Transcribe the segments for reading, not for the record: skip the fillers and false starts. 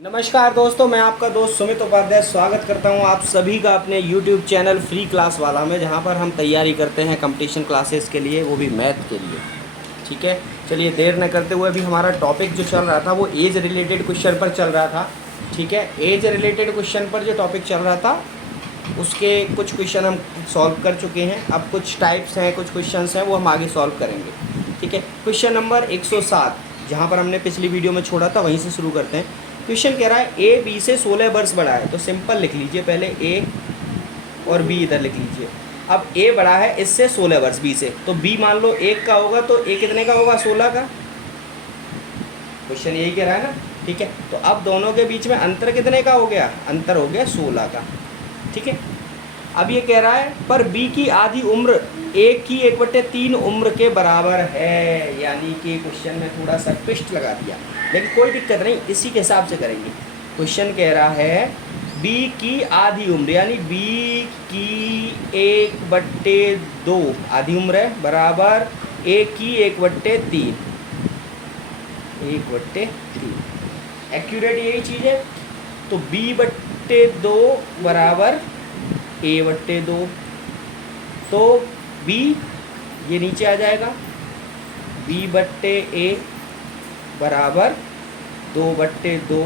नमस्कार दोस्तों, मैं आपका दोस्त सुमित उपाध्याय स्वागत करता हूं आप सभी का अपने YouTube चैनल फ्री क्लास वाला में, जहां पर हम तैयारी करते हैं कंपटीशन क्लासेस के लिए, वो भी मैथ के लिए। ठीक है, चलिए देर न करते हुए अभी हमारा टॉपिक जो चल रहा था वो एज रिलेटेड क्वेश्चन पर चल रहा था। ठीक है, एज रिलेटेड क्वेश्चन पर जो टॉपिक चल रहा था उसके कुछ क्वेश्चन हम सॉल्व कर चुके हैं। अब कुछ टाइप्स हैं, कुछ क्वेश्चन हैं, वो हम आगे सॉल्व करेंगे। ठीक है, क्वेश्चन नंबर 107 जहाँ पर हमने पिछली वीडियो में छोड़ा था वहीं से शुरू करते हैं। क्वेश्चन कह रहा है ए बी से 16 वर्ष बड़ा है, तो सिंपल लिख लीजिए, पहले ए और बी इधर लिख लीजिए। अब ए बड़ा है इससे 16 वर्ष बी से, तो बी मान लो 1 का होगा, तो ए कितने का होगा? 16 का। क्वेश्चन यही कह रहा है ना। ठीक है, तो अब दोनों के बीच में अंतर कितने का हो गया? अंतर हो गया 16 का। ठीक है, अब ये कह रहा है पर बी की आधी उम्र ए की 1/3 उम्र के बराबर है, यानी कि क्वेश्चन में थोड़ा सा ट्विस्ट लगा दिया, लेकिन कोई दिक्कत नहीं, इसी के हिसाब से करेंगे। क्वेश्चन कह रहा है बी की आधी उम्र, यानी बी की 1/2 आधी उम्र है, बराबर ए की 1/3। 1/3 एक्यूरेट यही चीज़ है। तो b/2 बराबर a/2, तो b ये नीचे आ जाएगा, b/a बराबर 2/2,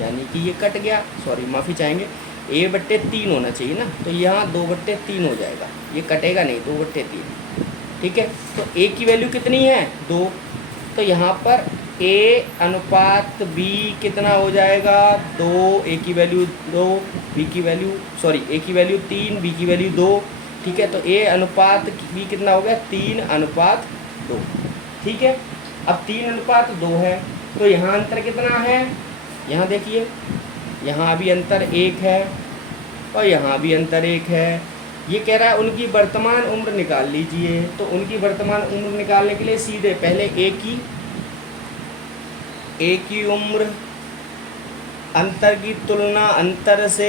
यानी कि ये कट गया, सॉरी माफ़ी चाहेंगे, a/3 होना चाहिए ना, तो यहाँ 2/3 हो जाएगा, ये कटेगा नहीं, 2/3। ठीक है, तो a की वैल्यू कितनी है? 2, तो यहाँ पर a अनुपात b कितना हो जाएगा? 2, a की वैल्यू 2, b की वैल्यू a की वैल्यू 3, b की वैल्यू 2। ठीक है, तो a अनुपात b कितना हो गया? 3/2। ठीक है, अब 3/2 है, तो यहाँ अंतर कितना है? यहाँ देखिए, यहाँ भी अंतर 1 है और यहाँ भी अंतर 1 है। ये कह रहा है उनकी वर्तमान उम्र निकाल लीजिए, तो उनकी वर्तमान उम्र निकालने के लिए सीधे पहले ए की उम्र, अंतर की तुलना अंतर से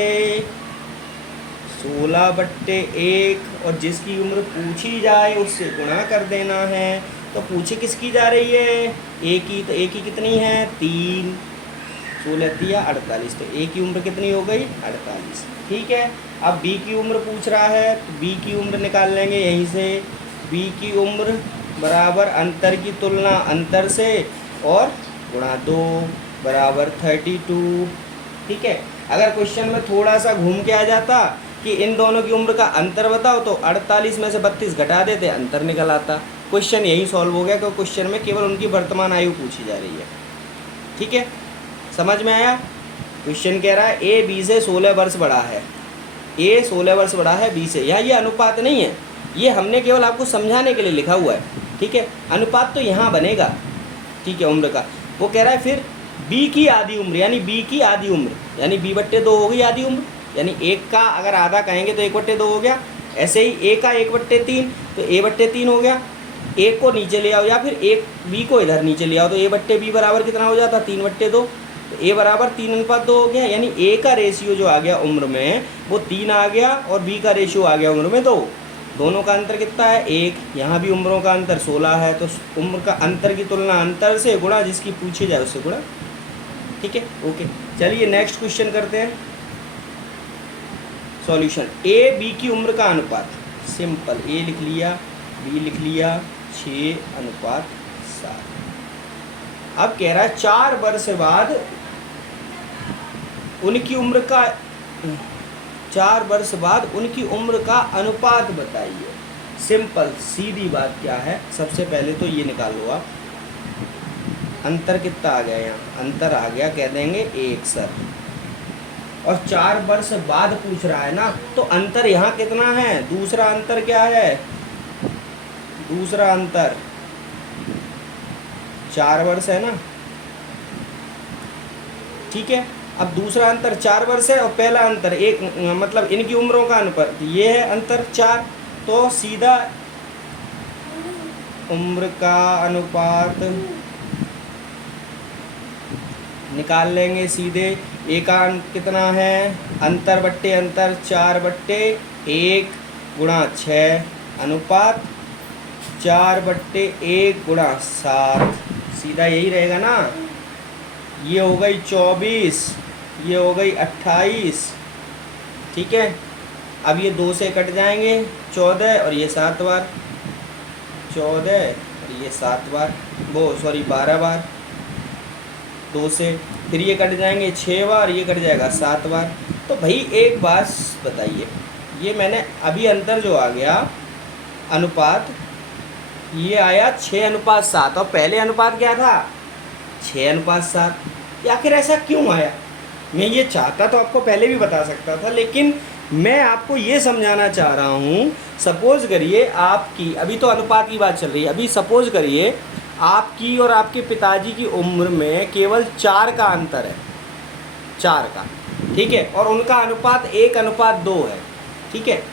16/1, और जिसकी उम्र पूछी जाए उससे गुणा कर देना है। तो पूछे किसकी जा रही है? ए की, तो ए की कितनी है? 3, 16 या 48, तो ए की उम्र कितनी हो गई? 48। ठीक है, अब बी की उम्र पूछ रहा है, तो बी की उम्र निकाल लेंगे यहीं से। बी की उम्र बराबर अंतर की तुलना अंतर से और गुणा 2 बराबर 32। ठीक है, अगर क्वेश्चन में थोड़ा सा घूम के आ जाता कि इन दोनों की उम्र का अंतर बताओ, तो 48 में से 32 घटा देते, अंतर निकल आता। क्वेश्चन यही सॉल्व हो गया, क्योंकि क्वेश्चन में केवल उनकी वर्तमान आयु पूछी जा रही है। ठीक है, समझ में आया? क्वेश्चन कह रहा है ए बी से 16 वर्ष बड़ा है, ए 16 वर्ष बड़ा है बी से। यहाँ ये अनुपात नहीं है, ये हमने केवल आपको समझाने के लिए लिखा हुआ है। ठीक है, अनुपात तो यहाँ बनेगा। ठीक है, उम्र का वो कह रहा है फिर बी की आधी उम्र, यानी बी की आधी उम्र, यानी b/2 हो गई आधी उम्र, यानी 1 का अगर आधा कहेंगे तो 1/2 हो गया। ऐसे ही a का 1/3, तो a/3 हो गया। a को नीचे ले आओ, या फिर b को इधर नीचे ले आओ, तो a/b बराबर कितना हो जाता? 3/2। तो a बराबर 3/2 हो गया, यानी a का रेशियो जो आ गया उम्र में वो 3 आ गया, और b का रेशियो आ गया उम्र में 2। दोनों का अंतर कितना है? 1। यहाँ भी उम्रों का अंतर 16 है, तो उम्र का अंतर की तुलना अंतर से गुणा जिसकी पूछी जाए उससे गुणा। ठीक है, ओके, चलिए नेक्स्ट क्वेश्चन करते हैं। सॉल्यूशन, ए बी की उम्र का अनुपात, सिंपल, ए लिख लिया, बी लिख लिया, 6:7। अब कह रहा है 4 वर्ष बाद उनकी उम्र का 4 वर्ष बाद उनकी उम्र का अनुपात बताइए। सिंपल सीधी बात क्या है, सबसे पहले तो ये निकाल लो आप, अंतर कितना आ गया? यहाँ अंतर आ गया, कह देंगे 1 सर, और 4 वर्ष बाद पूछ रहा है ना, तो अंतर यहाँ कितना है? दूसरा अंतर क्या है? दूसरा अंतर 4 वर्ष है ना। ठीक है, अब दूसरा अंतर 4 वर्ष है, और पहला अंतर 1, मतलब इनकी उम्रों का अनुपात, ये है अंतर 4, तो सीधा उम्र का अनुपात निकाल लेंगे सीधे। ए का कितना है? अंतर बट्टे अंतर 4/1 गुणा 6 अनुपात 4/1 गुणा 7, सीधा यही रहेगा ना। ये हो गई 24, ये हो गई 28, ठीक है। अब ये 2 से कट जाएंगे 14 और ये 7 बार, 14 और ये 7 बार, वो सॉरी 12 बार 2 से, फिर ये कट जाएंगे 6 बार, ये कट जाएगा 7 बार। तो भाई एक बात बताइए, ये मैंने अभी अंतर जो आ गया अनुपात, ये आया 6:7 और पहले अनुपात क्या था 6:7, ये आखिर ऐसा क्यों आया? मैं ये चाहता तो आपको पहले भी बता सकता था, लेकिन मैं आपको ये समझाना चाह रहा हूँ। सपोज़ करिए आपकी, अभी तो अनुपात की बात चल रही है, अभी सपोज़ करिए आपकी और आपके पिताजी की उम्र में केवल 4 का अंतर है, 4 का, ठीक है, और उनका अनुपात 1:2 है, ठीक है।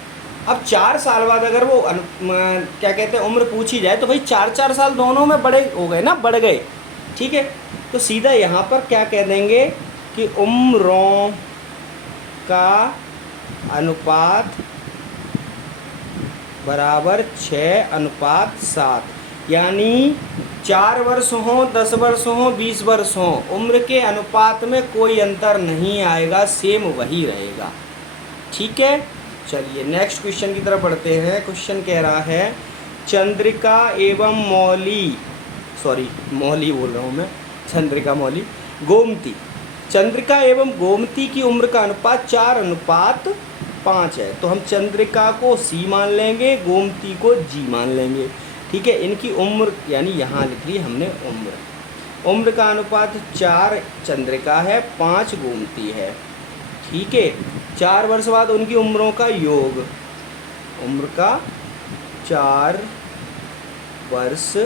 अब 4 साल बाद अगर वो क्या कहते हैं उम्र पूछी जाए तो भाई 4-4 साल दोनों में बड़े हो गए ना, बढ़ गए, ठीक है। तो सीधा यहाँ पर क्या कह देंगे कि उम्रों का अनुपात बराबर 6:7, यानी 4 वर्ष हों, 10 वर्ष हों, 20 वर्ष हों, उम्र के अनुपात में कोई अंतर नहीं आएगा, सेम वही रहेगा, ठीक है। चलिए नेक्स्ट क्वेश्चन की तरफ बढ़ते हैं। क्वेश्चन कह रहा है चंद्रिका एवं मौली, सॉरी मौली बोल रहा हूँ मैं, चंद्रिका मौली गोमती, चंद्रिका एवं गोमती की उम्र का अनुपात 4:5 है। तो हम चंद्रिका को C मान लेंगे, गोमती को G मान लेंगे, ठीक है। इनकी उम्र यानी यहाँ लिख ली हमने उम्र का अनुपात 4 चंद्रिका है, 5 गोमती है, ठीक है। 4 वर्ष बाद उनकी उम्रों का योग, उम्र का 4 वर्ष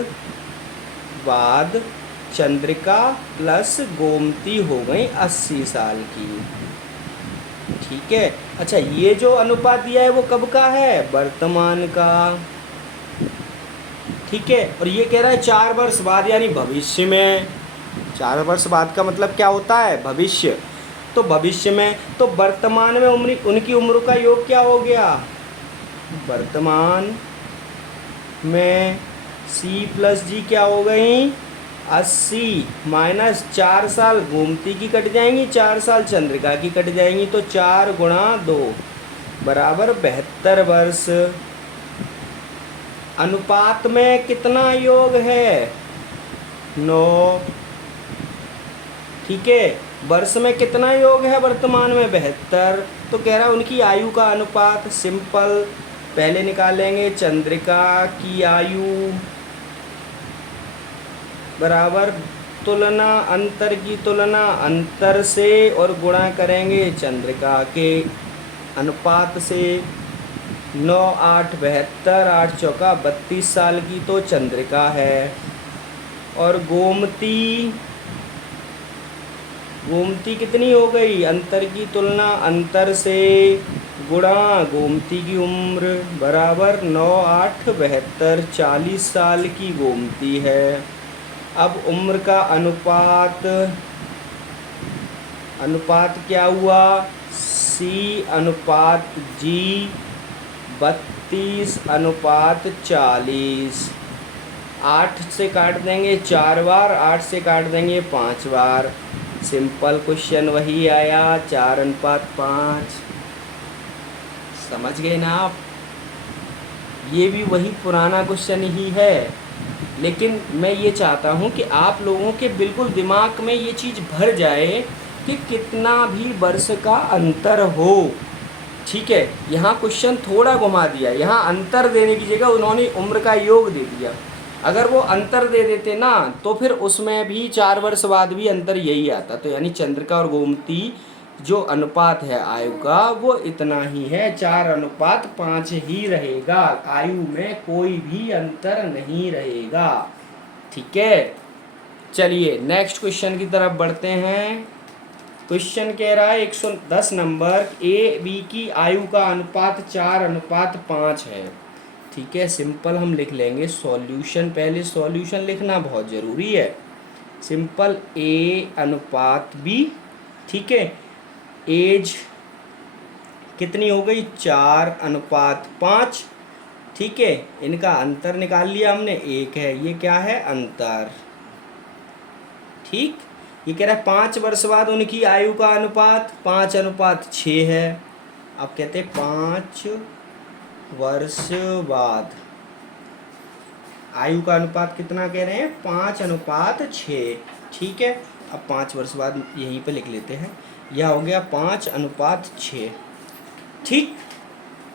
बाद चंद्रिका प्लस गोमती हो गई 80 साल की, ठीक है। अच्छा ये जो अनुपात दिया है वो कब का है, वर्तमान का, ठीक है। और ये कह रहा है 4 वर्ष बाद यानी भविष्य में, 4 वर्ष बाद का मतलब क्या होता है, भविष्य। तो भविष्य में, तो वर्तमान में उनकी उम्र का योग क्या हो गया, वर्तमान में C प्लस G क्या हो गई 80 माइनस 4 साल गोमती की कट जाएंगी, 4 साल चंद्रिका की कट जाएंगी, तो 4 × 2 बराबर 72 वर्ष। अनुपात में कितना योग है 9, ठीक है। वर्ष में कितना योग है वर्तमान में 72। तो कह रहा है उनकी आयु का अनुपात, सिंपल पहले निकालेंगे चंद्रिका की आयु बराबर तुलना, अंतर की तुलना अंतर से और गुणा करेंगे चंद्रिका के अनुपात से। 9 8 72, 8 चौका 32 साल की तो चंद्रिका है। और गोमती कितनी हो गई, अंतर की तुलना अंतर से गुणा गोमती की उम्र बराबर 9 8 72, 40 साल की गोमती है। अब उम्र का अनुपात क्या हुआ, C/G 32/40। 8 से काट देंगे 4 बार, 8 से काट देंगे 5 बार, सिंपल क्वेश्चन वही आया 4:5। समझ गए ना आप, ये भी वही पुराना क्वेश्चन ही है, लेकिन मैं ये चाहता हूँ कि आप लोगों के बिल्कुल दिमाग में ये चीज़ भर जाए कि कितना भी वर्ष का अंतर हो, ठीक है। यहाँ क्वेश्चन थोड़ा घुमा दिया, यहाँ अंतर देने की जगह उन्होंने उम्र का योग दे दिया। अगर वो अंतर दे देते ना तो फिर उसमें भी 4 वर्ष बाद भी अंतर यही आता। तो यानी चंद्रिका और गोमती जो अनुपात है आयु का वो इतना ही है, 4:5 ही रहेगा, आयु में कोई भी अंतर नहीं रहेगा, ठीक है। चलिए नेक्स्ट क्वेश्चन की तरफ बढ़ते हैं। क्वेश्चन कह रहा है 110 नंबर, AB की आयु का अनुपात 4:5 है, ठीक है। सिंपल हम लिख लेंगे सॉल्यूशन, पहले सॉल्यूशन लिखना बहुत ज़रूरी है। सिंपल A/B, ठीक है। एज कितनी हो गई 4:5, ठीक है। इनका अंतर निकाल लिया हमने, 1 है, ये क्या है अंतर, ठीक। ये कह रहा है 5 वर्ष बाद उनकी आयु का अनुपात 5:6 है। अब कहते हैं 5 वर्ष बाद आयु का अनुपात कितना कह रहे हैं, 5:6। ठीक है, अब 5 वर्ष बाद यहीं पे लिख लेते हैं, यह हो गया 5:6। ठीक,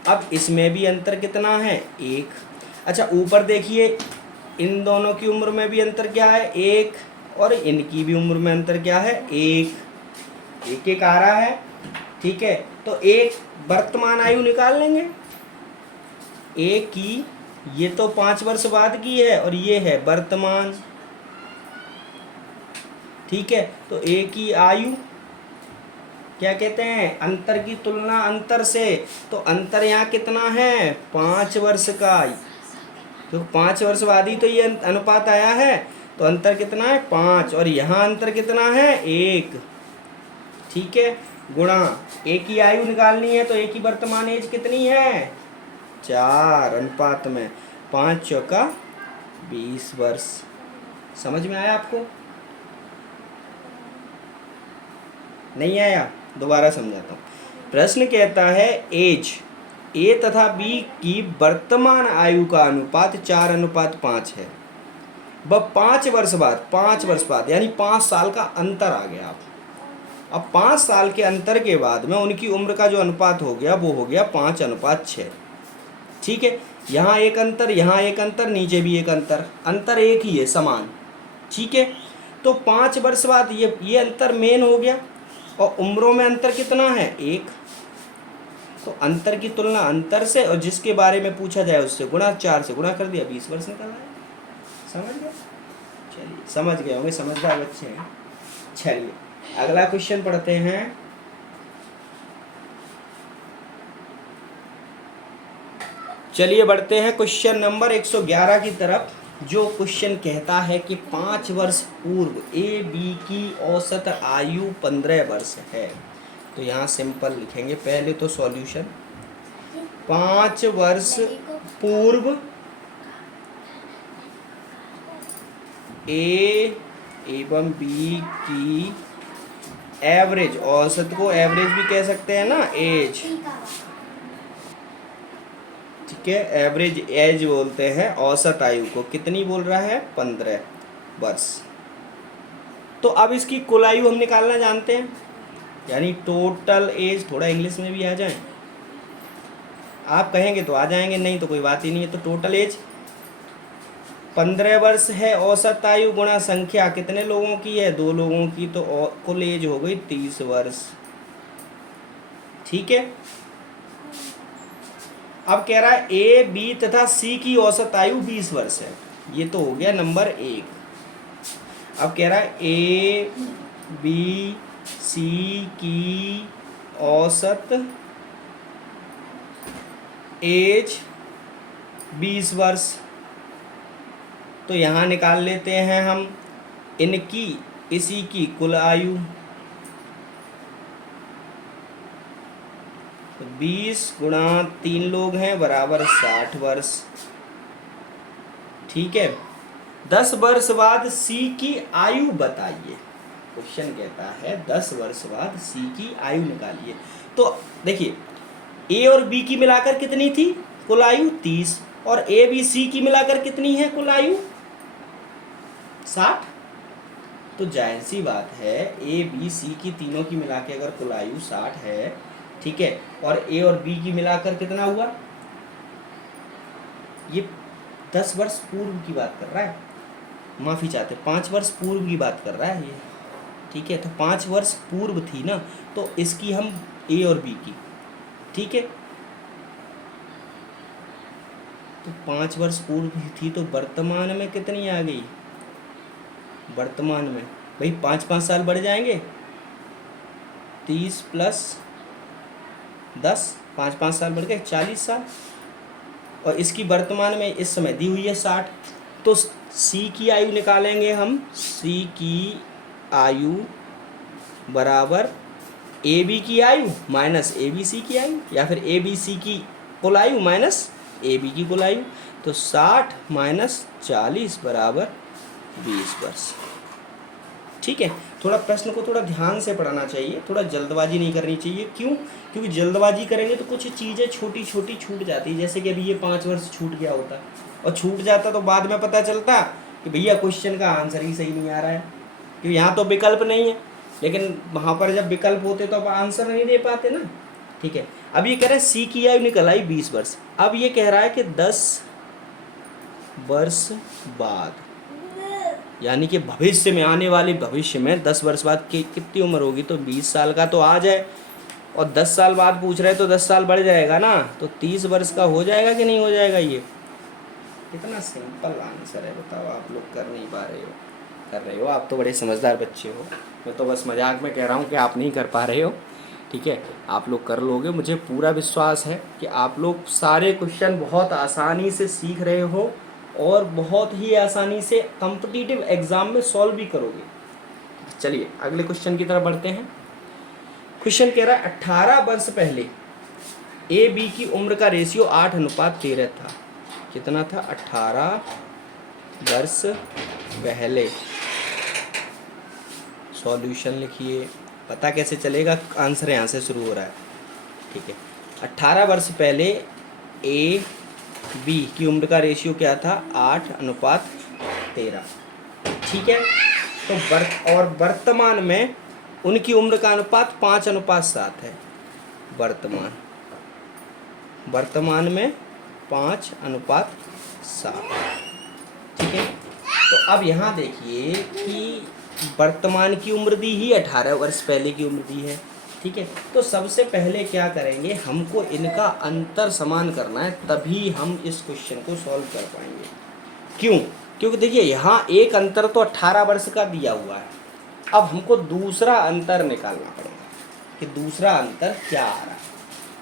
अब इसमें भी अंतर कितना है, 1। अच्छा ऊपर देखिए, इन दोनों की उम्र में भी अंतर क्या है, 1, और इनकी भी उम्र में अंतर क्या है, 1। 1 आ रहा है। ठीक है, तो एक वर्तमान आयु निकाल लेंगे। एक की, ये तो 5 वर्ष बाद की है और ये है वर्तमान। ठीक है, तो एक की आयु क्या कहते हैं, अंतर की तुलना अंतर से, तो अंतर यहाँ कितना है, 5 वर्ष का। तो 5 वर्ष बाद ही तो ये अनुपात आया है, तो अंतर कितना है, 5, और यहाँ अंतर कितना है, 1। ठीक है, गुणा एक की आयु निकालनी है, तो एक की वर्तमान एज कितनी है, 4, अनुपात में 5 चौका 20 वर्ष। समझ में आया आपको, नहीं आया, दोबारा समझाता हूँ। प्रश्न कहता है एज ए तथा बी की वर्तमान आयु का अनुपात 4:5 है। वह 5 वर्ष बाद यानी 5 साल का अंतर आ गया। अब 5 साल के अंतर के बाद में उनकी उम्र का जो अनुपात हो गया वो हो गया 5:6। ठीक है, यहाँ एक अंतर, यहाँ एक अंतर, नीचे भी एक अंतर, अंतर एक ही है, समान। ठीक है, तो 5 वर्ष बाद ये अंतर मेन हो गया, और उम्रों में अंतर कितना है, 1। तो अंतर की तुलना अंतर से, और जिसके बारे में पूछा जाए उससे गुणा, 4 से गुणा कर दिया, 20 वर्ष निकल आया। समझ गए, चलिए समझ गए होंगे, समझदार बच्चे हैं। चलिए अगला क्वेश्चन पढ़ते हैं। चलिए बढ़ते हैं क्वेश्चन नंबर 111 की तरफ, जो क्वेश्चन कहता है कि 5 वर्ष पूर्व ए बी की औसत आयु 15 वर्ष है। तो यहाँ सिंपल लिखेंगे पहले तो सॉल्यूशन। 5 वर्ष पूर्व ए एवं बी की एवरेज, औसत को एवरेज भी कह सकते हैं ना, एज। ठीक है, एवरेज एज बोलते हैं औसत आयु को, कितनी बोल रहा है, 15 वर्ष। तो अब इसकी कुल आयु हम निकालना जानते हैं, यानी टोटल एज। थोड़ा इंग्लिश में भी आ जाए, आप कहेंगे तो आ जाएंगे, नहीं तो कोई बात ही नहीं है। तो टोटल एज 15 वर्ष है, औसत आयु गुणा संख्या कितने लोगों की है, 2 लोगों की, तो कुल एज हो गई 30 वर्ष। ठीक है, अब कह रहा है ए बी तथा सी की औसत आयु 20 वर्ष है, ये तो हो गया नंबर 1। अब कह रहा है ए बी सी की औसत एज 20 वर्ष। तो यहाँ निकाल लेते हैं हम इनकी, इसी की कुल आयु। 20 गुणा 3 लोग हैं बराबर 60 वर्ष। ठीक है, 10 वर्ष बाद सी की आयु बताइए। क्वेश्चन कहता है 10 वर्ष बाद सी की आयु निकालिए। तो देखिए, ए और बी की मिलाकर कितनी थी कुल आयु, 30, और ए बी सी की मिलाकर कितनी है कुल आयु, 60। तो जाहिर सी बात है ए बी सी की तीनों की मिला के अगर कुल आयु 60 है, ठीक है, और ए और बी की मिलाकर कितना हुआ, ये 10 वर्ष पूर्व की बात कर रहा है, माफ़ी चाहते, 5 वर्ष पूर्व की बात कर रहा है ये। ठीक है, तो 5 वर्ष पूर्व थी ना, तो इसकी हम ए और बी की, ठीक है, तो 5 वर्ष पूर्व थी, तो वर्तमान में कितनी आ गई, वर्तमान में भाई 5-5 साल बढ़ जाएंगे, 30 प्लस 10, 5-5 साल बढ़ गए 40 साल, और इसकी वर्तमान में इस समय दी हुई है 60। तो सी की आयु निकालेंगे हम, सी की आयु बराबर ए बी की आयु माइनस ए बी सी की आयु, या फिर ए बी सी की कुल आयु माइनस ए बी की कुल आयु। तो 60 माइनस 40 बराबर 20 वर्ष। ठीक है, थोड़ा प्रश्न को थोड़ा ध्यान से पढ़ना चाहिए, थोड़ा जल्दबाजी नहीं करनी चाहिए। क्यों? क्योंकि जल्दबाजी करेंगे तो कुछ चीज़ें छोटी छोटी छूट जाती है, जैसे कि अभी ये 5 वर्ष छूट गया होता, और छूट जाता तो बाद में पता चलता कि भैया क्वेश्चन का आंसर ही सही नहीं आ रहा है, क्योंकि यहाँ तो विकल्प नहीं है, लेकिन वहाँ पर जब विकल्प होते तो अब आंसर नहीं दे पाते ना। ठीक है, अब ये कह रहा है सी की आयु निकल आई 20 वर्ष। अब ये कह रहा है कि 10 वर्ष बाद, यानी कि भविष्य में, आने वाले भविष्य में 10 वर्ष बाद की कितनी उम्र होगी, तो 20 साल का तो आ जाए, और 10 साल बाद पूछ रहे हैं तो 10 साल बढ़ जाएगा ना, तो 30 वर्ष का हो जाएगा कि नहीं हो जाएगा? ये कितना सिंपल आंसर है, बताओ। आप लोग कर नहीं पा रहे हो, कर रहे हो, आप तो बड़े समझदार बच्चे हो, मैं तो बस मजाक में कह रहा हूँ कि आप नहीं कर पा रहे हो। ठीक है, आप लोग कर लोगे, मुझे पूरा विश्वास है कि आप लोग सारे क्वेश्चन बहुत आसानी से सीख रहे हो और बहुत ही आसानी से कॉम्पिटिटिव एग्ज़ाम में सॉल्व भी करोगे। चलिए अगले क्वेश्चन की तरफ बढ़ते हैं। क्वेश्चन कह रहा है 18 वर्ष पहले ए बी की उम्र का रेशियो 8:13 था। कितना था? 18 वर्ष पहले। सॉल्यूशन लिखिए, पता कैसे चलेगा? आंसर यहाँ से शुरू हो रहा है। ठीक है, 18 वर्ष पहले ए बी की उम्र का रेशियो क्या था? 8:13। ठीक है, तो वर्तमान में उनकी उम्र का अनुपात 5:7 है। वर्तमान में 5:7। ठीक है, तो अब यहाँ देखिए कि वर्तमान की उम्र दी ही 18 वर्ष पहले की उम्र दी है। ठीक है, तो सबसे पहले क्या करेंगे, हमको इनका अंतर समान करना है, तभी हम इस क्वेश्चन को सॉल्व कर पाएंगे। क्यों? क्योंकि देखिए यहाँ एक अंतर तो 18 वर्ष का दिया हुआ है, अब हमको दूसरा अंतर निकालना पड़ेगा कि दूसरा अंतर क्या आ रहा है।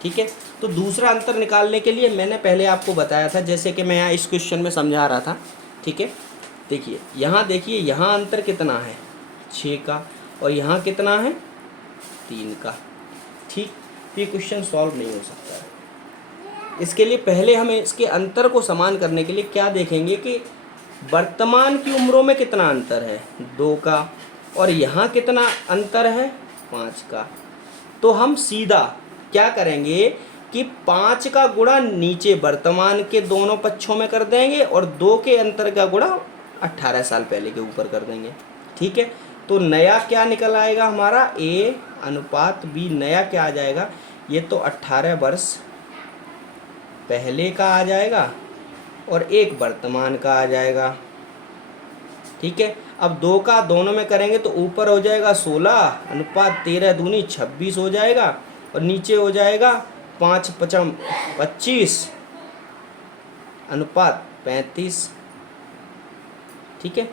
ठीक है, तो दूसरा अंतर निकालने के लिए मैंने पहले आपको बताया था, जैसे कि मैं यहाँ इस क्वेश्चन में समझा रहा था। ठीक है, देखिए यहाँ अंतर कितना है? 6 का, और यहाँ कितना है? 3 का। ठीक, ये क्वेश्चन सॉल्व नहीं हो सकता है। इसके लिए पहले हमें इसके अंतर को समान करने के लिए क्या देखेंगे कि वर्तमान की उम्रों में कितना अंतर है? 2 का, और यहाँ कितना अंतर है? 5 का। तो हम सीधा क्या करेंगे कि 5 का गुणा नीचे वर्तमान के दोनों पक्षों में कर देंगे, और 2 के अंतर का गुणा 18 साल पहले के ऊपर कर देंगे। ठीक है, तो नया क्या निकल आएगा हमारा? A अनुपात B। नया क्या आ जाएगा? ये तो 18 वर्ष पहले का आ जाएगा और एक वर्तमान का आ जाएगा। ठीक है, अब 2 का दोनों में करेंगे तो ऊपर हो जाएगा 16 अनुपात 13 दूनी 26 हो जाएगा, और नीचे हो जाएगा 5 पचम 25 अनुपात 35। ठीक है,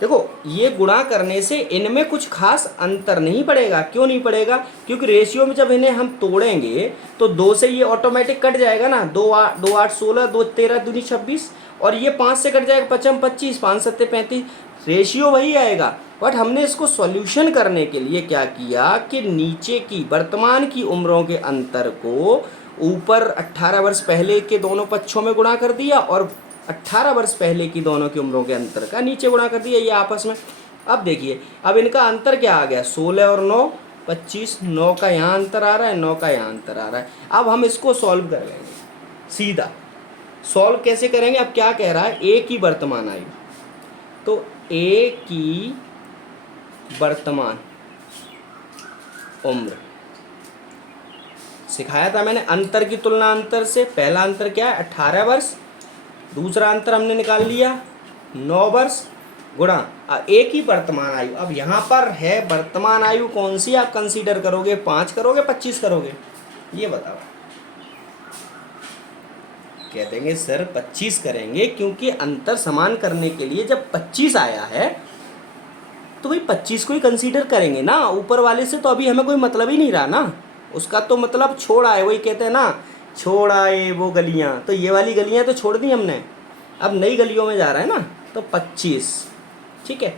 देखो ये गुणा करने से इनमें कुछ खास अंतर नहीं पड़ेगा। क्यों नहीं पड़ेगा? क्योंकि रेशियो में जब इन्हें हम तोड़ेंगे तो 2 से ये ऑटोमेटिक कट जाएगा ना, 2 8 16 2 13 दूनी 26, और ये 5 से कट जाएगा 55 25 5 7 35, रेशियो वही आएगा। बट हमने इसको सॉल्यूशन करने के लिए क्या किया कि नीचे की वर्तमान की उम्रों के अंतर को ऊपर 18 वर्ष पहले के दोनों पक्षों में गुणा कर दिया, और 18 वर्ष पहले की दोनों की उम्रों के अंतर का नीचे गुणा कर दिया, ये आपस में। अब देखिए, अब इनका अंतर क्या आ गया? 16 और 9 25, 9 का यहाँ अंतर आ रहा है, 9 का यहाँ अंतर आ रहा है। अब हम इसको सॉल्व कर लेंगे सीधा। सॉल्व कैसे करेंगे? अब क्या कह रहा है? ए की वर्तमान आयु, तो ए की वर्तमान उम्र सिखाया था मैंने अंतर की तुलना अंतर से। पहला अंतर क्या है? 18 वर्ष। दूसरा अंतर हमने निकाल लिया 9 वर्ष गुणा ए की वर्तमान आयु। अब यहाँ पर है वर्तमान आयु कौन सी आप कंसीडर करोगे? 5 करोगे 25 करोगे? ये बताओ। कह देंगे सर 25 करेंगे, क्योंकि अंतर समान करने के लिए जब 25 आया है तो भाई 25 को ही कंसीडर करेंगे ना। ऊपर वाले से तो अभी हमें कोई मतलब ही नहीं रहा ना, उसका तो मतलब छोड़ आए। वही कहते हैं ना, छोड़ आए वो गलियां, तो ये वाली गलियां तो छोड़ दी हमने, अब नई गलियों में जा रहा है ना। तो 25, ठीक है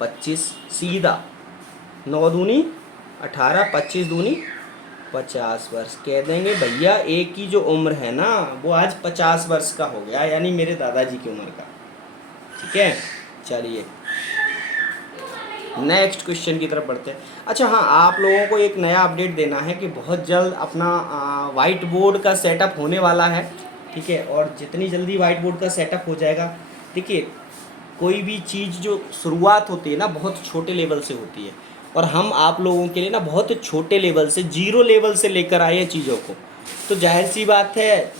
25 सीधा, 9 दूनी 18 25 दूनी 50 वर्ष। कह देंगे भैया ए की जो उम्र है ना वो आज 50 वर्ष का हो गया, यानी मेरे दादाजी की उम्र का। ठीक है, चलिए नेक्स्ट क्वेश्चन की तरफ बढ़ते हैं। अच्छा हाँ, आप लोगों को एक नया अपडेट देना है कि बहुत जल्द अपना वाइट बोर्ड का सेटअप होने वाला है, ठीक है। और जितनी जल्दी वाइट बोर्ड का सेटअप हो जाएगा, देखिए कोई भी चीज़ जो शुरुआत होती है ना बहुत छोटे लेवल से होती है, और हम आप लोगों के लिए ना बहुत छोटे लेवल से, जीरो लेवल से लेकर आए हैं चीज़ों को, तो जाहिर सी बात है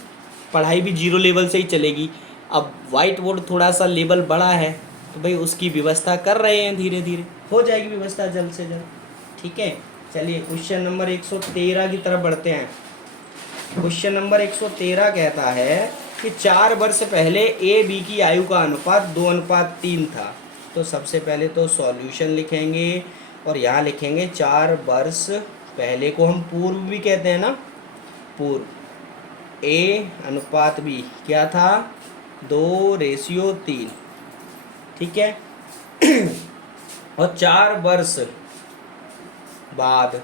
पढ़ाई भी जीरो लेवल से ही चलेगी। अब वाइट बोर्ड थोड़ा सा लेवल बड़ा है, तो भाई उसकी व्यवस्था कर रहे हैं, धीरे धीरे हो जाएगी व्यवस्था जल्द से जल्द, ठीक है। चलिए क्वेश्चन नंबर 113 की तरफ बढ़ते हैं। क्वेश्चन नंबर 113 कहता है कि 4 वर्ष पहले ए बी की आयु का अनुपात 2:3 था। तो सबसे पहले तो सॉल्यूशन लिखेंगे और यहाँ लिखेंगे 4 वर्ष पहले को हम पूर्व भी कहते हैं ना, पूर्व। ए अनुपात बी क्या था, 2:3, ठीक है। और 4 वर्ष बाद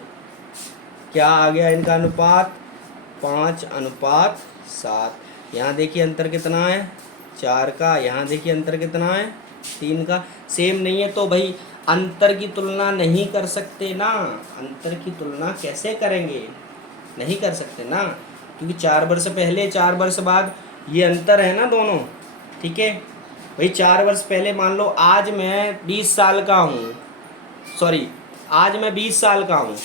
क्या आ गया इनका अनुपात, 5:7। यहाँ देखिए अंतर कितना है 4 का, यहाँ देखिए अंतर कितना है 3 का। सेम नहीं है तो भाई अंतर की तुलना नहीं कर सकते ना, अंतर की तुलना कैसे करेंगे, नहीं कर सकते ना, क्योंकि 4 वर्ष पहले 4 वर्ष बाद ये अंतर है ना दोनों, ठीक है। भाई 4 वर्ष पहले मान लो आज मैं 20 साल का हूँ, सॉरी आज मैं 20 साल का हूँ,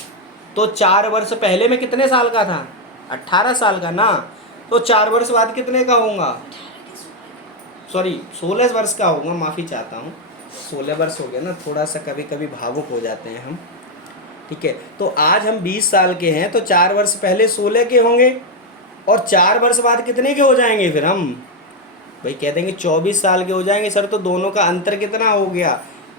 तो 4 वर्ष पहले मैं कितने साल का था, 18 साल का ना। तो 4 वर्ष बाद कितने का होऊंगा, सॉरी 16 वर्ष का होऊंगा, माफ़ी चाहता हूँ, 16 वर्ष हो गया ना, थोड़ा सा कभी कभी भावुक हो जाते हैं हम, ठीक है। तो आज हम 20 साल के हैं, तो 4 वर्ष पहले 16 के होंगे, और 4 वर्ष बाद कितने के हो जाएंगे फिर हम, भाई कह देंगे 24 साल के हो जाएंगे। सर तो दोनों का अंतर कितना हो गया,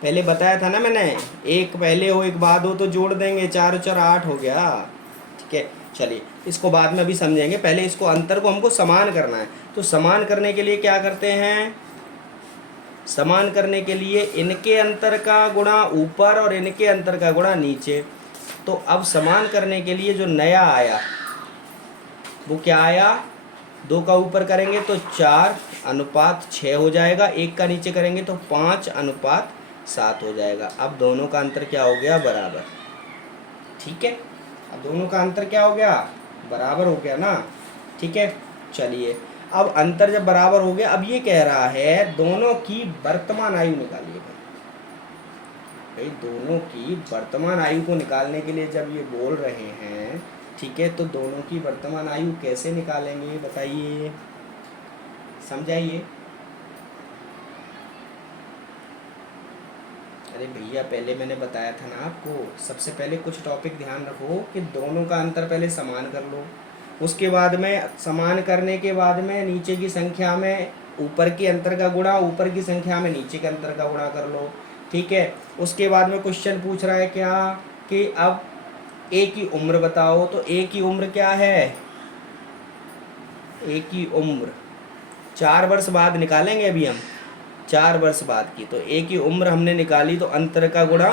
पहले बताया था ना मैंने, एक पहले हो एक बाद हो तो जोड़ देंगे, 4 और 4 8 हो गया, ठीक है। चलिए इसको बाद में अभी समझेंगे, पहले इसको अंतर को हमको समान करना है। तो समान करने के लिए क्या करते हैं, समान करने के लिए इनके अंतर का गुणा ऊपर और इनके अंतर का गुणा नीचे। तो अब समान करने के लिए जो नया आया वो क्या आया, 2 का ऊपर करेंगे तो 4:6 हो जाएगा, 1 का नीचे करेंगे तो 5:7 हो जाएगा। अब दोनों का अंतर क्या हो गया, बराबर, ठीक है। अब दोनों का अंतर क्या हो गया, बराबर हो गया ना, ठीक है। चलिए अब अंतर जब बराबर हो गया, अब ये कह रहा है दोनों की वर्तमान आयु निकालिए। भाई दोनों की वर्तमान आयु को निकालने के लिए जब ये बोल रहे हैं, ठीक है, तो दोनों की वर्तमान आयु कैसे निकालेंगे बताइए, समझाइए। अरे भैया पहले मैंने बताया था ना आपको, सबसे पहले कुछ टॉपिक ध्यान रखो कि दोनों का अंतर पहले समान कर लो, उसके बाद में समान करने के बाद में नीचे की संख्या में ऊपर के अंतर का गुणा, ऊपर की संख्या में नीचे के अंतर का गुणा कर लो, ठीक है। उसके बाद में क्वेश्चन पूछ रहा है क्या कि अब ए की उम्र बताओ, तो ए की उम्र क्या है, ए की उम्र 4 वर्ष बाद निकालेंगे अभी हम, 4 वर्ष बाद की। तो ए की उम्र हमने निकाली, तो अंतर का गुणा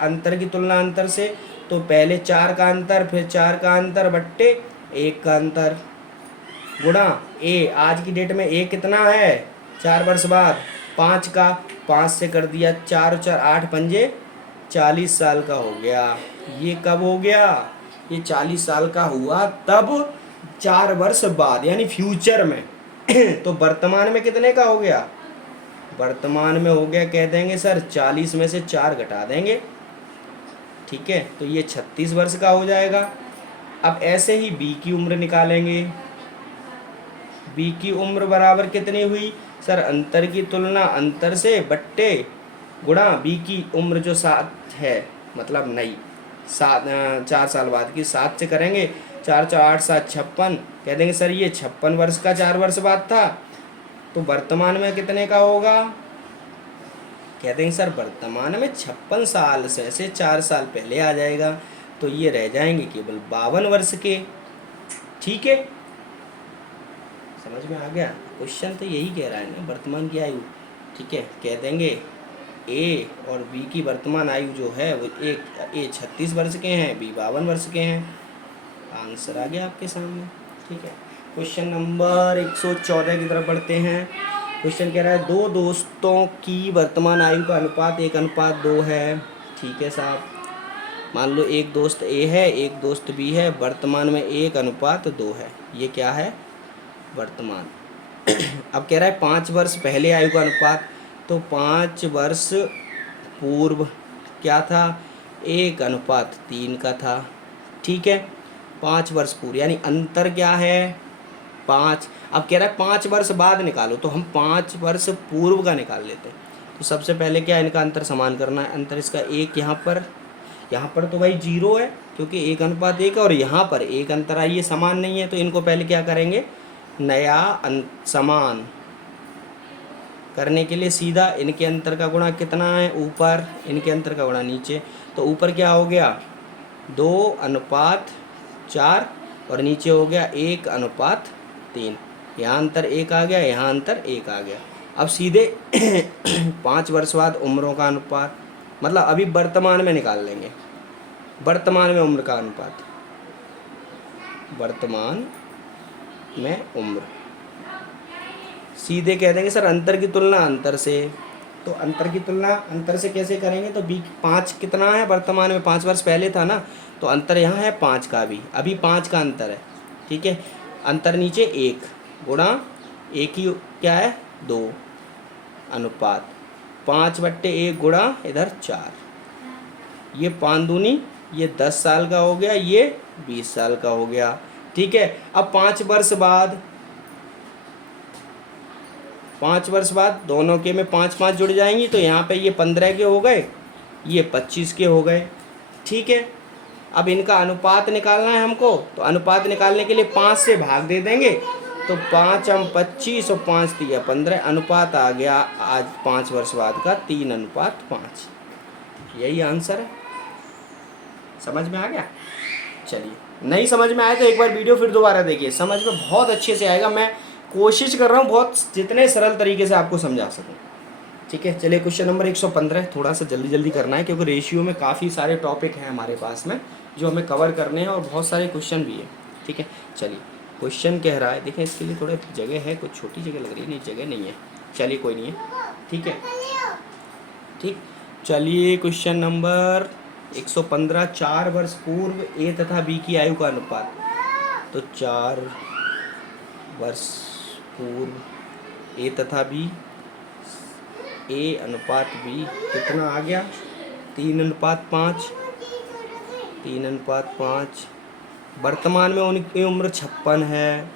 अंतर की तुलना अंतर से, तो पहले 4 का अंतर, फिर 4 का अंतर बट्टे 1 का अंतर, गुणा ए, आज की डेट में ए कितना है 4 वर्ष बाद, 5 का, 5 से कर दिया 4 और 4 8 पंजे 40 साल का हो गया। ये कब हो गया, ये 40 साल का हुआ तब 4 वर्ष बाद, यानी फ्यूचर में। तो वर्तमान में कितने का हो गया, वर्तमान में हो गया, कह देंगे सर 40 में से 4 घटा देंगे, ठीक है, तो ये 36 वर्ष का हो जाएगा। अब ऐसे ही बी की उम्र निकालेंगे, बी की उम्र बराबर कितनी हुई सर, अंतर की तुलना अंतर से बट्टे गुणा बी की उम्र जो 7 है, मतलब नहीं 4 साल बाद की, 7 से करेंगे, 4 4 8 7 56, कह देंगे सर ये 56 वर्ष का 4 वर्ष बाद था, तो वर्तमान में कितने का होगा, कह देंगे सर वर्तमान में 56 साल से 4 साल पहले आ जाएगा, तो ये रह जाएंगे केवल 52 वर्ष के, ठीक है। समझ में आ गया, क्वेश्चन तो यही कह रहा है ना, वर्तमान की आयु, ठीक है। कह देंगे ए और बी की वर्तमान आयु जो है वो ए 36 वर्ष के हैं, बी 52 वर्ष के हैं, आंसर आ गया आपके सामने, ठीक है। क्वेश्चन नंबर 114 की तरफ बढ़ते हैं। क्वेश्चन कह रहा है 2 दोस्तों की वर्तमान आयु का अनुपात 1:2 है, ठीक है साहब। मान लो एक दोस्त ए है, एक दोस्त बी है, वर्तमान में 1:2 है। ये क्या है? वर्तमान। अब कह रहा है 5 वर्ष पहले आयु का अनुपात, तो 5 वर्ष पूर्व क्या था? 1:3 का था। ठीक है, 5 वर्ष पूर्व यानी अंतर क्या है? 5। अब कह रहा है 5 वर्ष बाद निकालो, तो हम 5 वर्ष पूर्व का निकाल लेते हैं। तो सबसे पहले क्या इनका अंतर समान करना है। अंतर इसका 1 यहाँ पर तो भाई 0 है क्योंकि 1:1 है, और यहाँ पर 1 अंतर आई, ये समान नहीं है, तो इनको पहले क्या करेंगे? नया समान करने के लिए सीधा इनके अंतर का गुणा कितना है? ऊपर, इनके अंतर का गुणा नीचे। तो ऊपर क्या हो गया? 2:4 और नीचे हो गया 1:3। यहाँ अंतर 1 आ गया, यहाँ अंतर 1 आ गया। अब सीधे 5 वर्ष बाद उम्रों का अनुपात, मतलब अभी वर्तमान में निकाल लेंगे। वर्तमान में उम्र का अनुपात, वर्तमान में उम्र। सीधे कह देंगे सर अंतर की तुलना अंतर से। तो अंतर की तुलना अंतर से कैसे करेंगे? तो 5 कितना है वर्तमान में? 5 वर्ष पहले था ना, तो अंतर यहाँ है 5 का भी, अभी 5 का अंतर है। ठीक है, अंतर नीचे 1 गुणा 1 ही क्या है? 2 अनुपात 5/1 गुणा इधर 4। ये 5 दूनी, ये 10 साल का हो गया, ये 20 साल का हो गया। ठीक है, अब 5 वर्ष बाद, 5 वर्ष बाद दोनों के में 5 जुड़ जाएंगी, तो यहाँ पे ये 15 के हो गए, ये 25 के हो गए। ठीक है, अब इनका अनुपात निकालना है हमको, तो अनुपात निकालने के लिए 5 से भाग दे देंगे, तो 5 हम 25 और 5 3 15, अनुपात आ गया आज 5 वर्ष बाद का 3:5। यही आंसर है। समझ में आ गया? चलिए, नहीं समझ में आया तो एक बार वीडियो फिर दोबारा देखिए, समझ में बहुत अच्छे से आएगा। मैं कोशिश कर रहा हूँ बहुत जितने सरल तरीके से आपको समझा सकूँ। ठीक है, चलिए क्वेश्चन नंबर 115, थोड़ा सा जल्दी जल्दी करना है क्योंकि रेशियो में काफ़ी सारे टॉपिक हैं हमारे पास में जो हमें कवर करने हैं और बहुत सारे क्वेश्चन भी है। ठीक है, चलिए क्वेश्चन कह रहा है, देखें इसके लिए थोड़ा जगह है, कुछ छोटी जगह लग रही है, नहीं जगह नहीं है, चलिए कोई नहीं है। ठीक है, ठीक, चलिए क्वेश्चन नंबर 115, 4 वर्ष पूर्व ए तथा बी की आयु का अनुपात। तो 4 वर्ष पूर्व ए तथा बी, ए अनुपात बी कितना आ गया? 3:5। 3:5। वर्तमान में उनकी उम्र 56 है।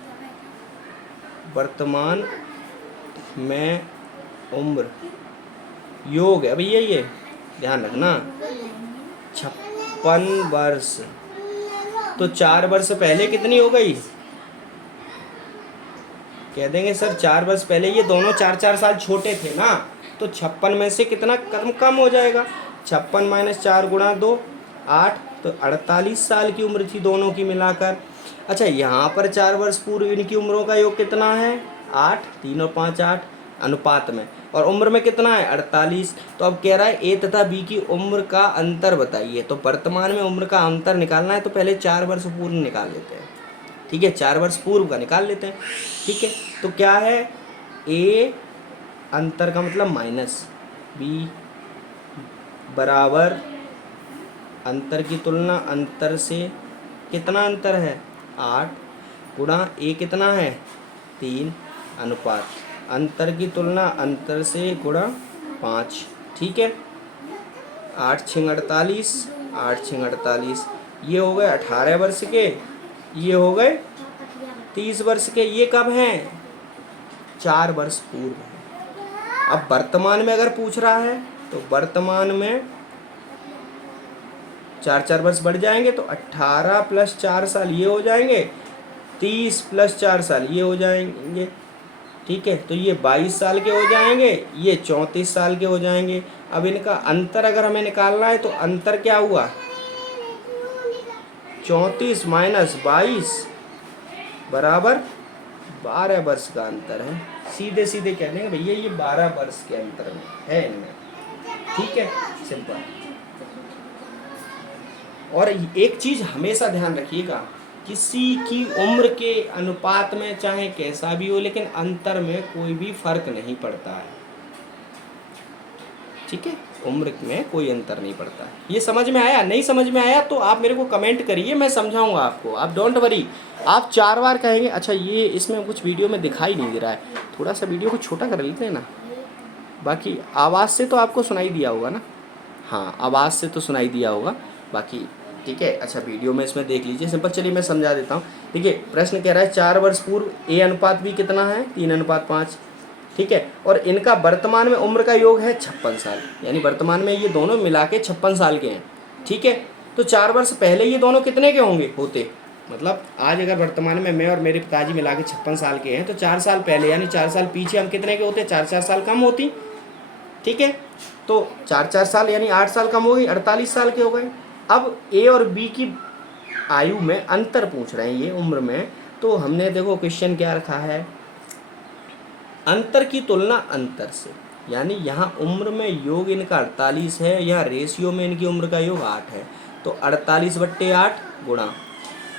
वर्तमान में उम्र योग है भैया, ये ध्यान रखना, 56 वर्ष। तो 4 वर्ष पहले कितनी हो गई? कह देंगे सर 4 वर्ष पहले ये दोनों 4-4 साल छोटे थे ना, तो 56 में से कितना कम हो जाएगा? 56 - 4 गुणा 2 8, तो 48 साल की उम्र थी दोनों की मिलाकर। अच्छा, यहाँ पर 4 वर्ष पूर्व इनकी उम्रों का योग कितना है? 8, 3 और 5 8 अनुपात में, और उम्र में कितना है? 48। तो अब कह रहा है ए तथा बी की उम्र का अंतर बताइए। तो वर्तमान में उम्र का अंतर निकालना है, तो पहले 4 वर्ष पूर्व निकाल लेते हैं। ठीक है, 4 वर्ष पूर्व का निकाल लेते हैं। ठीक है, तो क्या है? ए अंतर का मतलब माइनस बी बराबर अंतर की तुलना अंतर से, कितना अंतर है? 8 गुणा ए कितना है? 3 अनुपात अंतर की तुलना अंतर से गुणा 5। ठीक है, 8 6 48, 8 6 48, ये हो गए 18 वर्ष के, ये हो गए 30 वर्ष के। ये कब हैं? 4 वर्ष पूर्व है। अब वर्तमान में अगर पूछ रहा है तो वर्तमान में 4 वर्ष बढ़ जाएंगे, तो 18 + 4 साल ये हो जाएंगे, 30 + 4 साल ये हो जाएंगे। ठीक है, तो ये 22 साल के हो जाएंगे, ये 34 साल के हो जाएंगे। अब इनका अंतर अगर हमें निकालना है तो अंतर क्या हुआ? 34 - 22 बराबर 12 वर्ष का अंतर है। सीधे सीधे कह देंगे भैया ये 12 वर्ष के अंतर में है इनमें। ठीक है, सिंपल। और एक चीज हमेशा ध्यान रखिएगा, किसी की उम्र के अनुपात में चाहे कैसा भी हो, लेकिन अंतर में कोई भी फर्क नहीं पड़ता है। ठीक है, उम्र में कोई अंतर नहीं पड़ता। ये समझ में आया? नहीं समझ में आया तो आप मेरे को कमेंट करिए, मैं समझाऊंगा आपको, आप डोंट वरी। आप 4 बार कहेंगे। अच्छा ये इसमें कुछ वीडियो में दिखाई नहीं दे रहा है, थोड़ा सा वीडियो को छोटा कर लेते हैं ना। बाकी आवाज़ से तो आपको सुनाई दिया होगा ना? हाँ, आवाज़ से तो सुनाई दिया होगा बाकी। ठीक है, अच्छा वीडियो में इसमें देख लीजिए सिंपल। चलिए मैं समझा देता हूँ। देखिए प्रश्न कह रहा है 4 वर्ष पूर्व ए अनुपात बी कितना है? 3:5। ठीक है, और इनका वर्तमान में उम्र का योग है 56 साल, यानी वर्तमान में ये दोनों मिला के 56 साल के हैं। ठीक है, तो 4 वर्ष पहले ये दोनों कितने के होंगे होते? मतलब आज अगर वर्तमान में मैं और मेरे पिताजी मिला के 56 साल के हैं, तो 4 साल पहले यानी 4 साल पीछे हम कितने के होते? 4 साल कम होती। ठीक है, तो 4 साल यानी 8 साल कम हो गई, 48 साल के हो गए। अब ए और बी की आयु में अंतर पूछ रहे हैं ये उम्र में, तो हमने देखो क्वेश्चन क्या रखा है, अंतर की तुलना अंतर से, यानी यहाँ उम्र में योग इनका 48 है, यहाँ रेशियो में इनकी उम्र का योग 8 है, तो 48/8 गुणा